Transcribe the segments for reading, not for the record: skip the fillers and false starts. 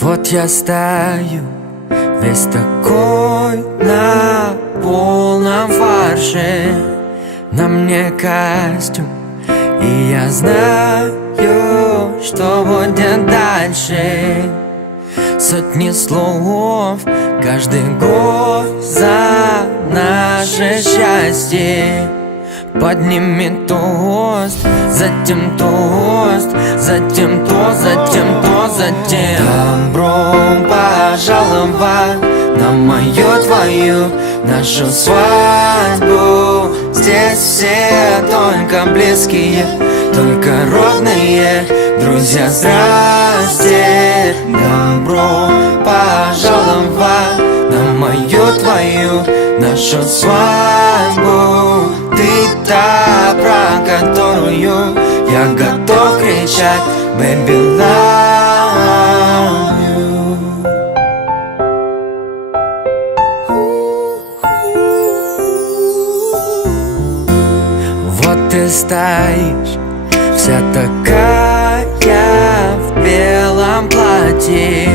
Вот я стою, весь такой на полном фарше. На мне костюм, и я знаю, что будет дальше. Сотни слов, каждый год за наше счастье. Поднимет тост, затем тост, затем тост, затем тост, затем добро пожаловать на мою, твою, нашу свадьбу. Здесь все только близкие, только родные, друзья, здрасте. Добро пожаловать на мою, твою, нашу свадьбу. Ты та, про которую я готов кричать Baby, love you. Вот ты стоишь, вся такая в белом платье.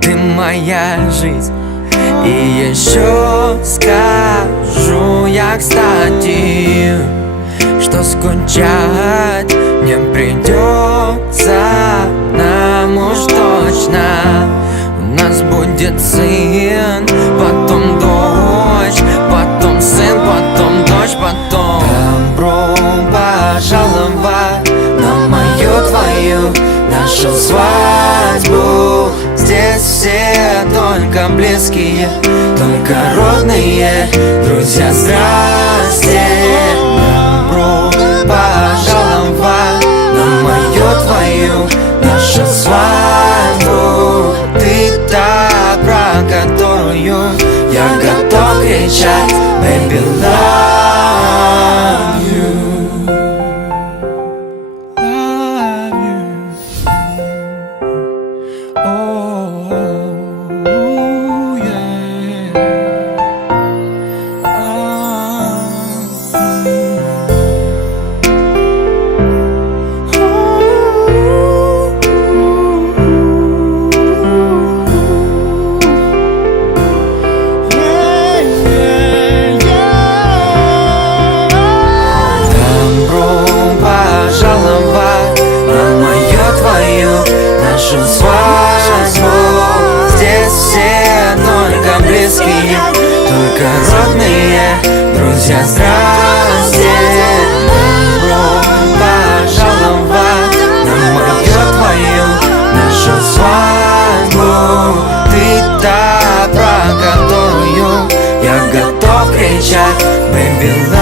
Ты моя жизнь. И еще скажу я, кстати, что скучать не придется нам уж точно. У нас будет сын, потом дочь, потом сын, потом дочь, потом добро пожаловать на мою, твою, нашу свадьбу. Здесь все только близкие, только родные, друзья, здрасте. Добро пожаловать на мою, твою, нашу свадьбу. Ты та, про которую я готов кричать Baby, love you. Нашу свадьбу. Здесь все только близкие, только родные, друзья, здрасте. Добро пожаловать на мою, твою, нашу свадьбу. Ты та, про которую я готов кричать Baby, love you.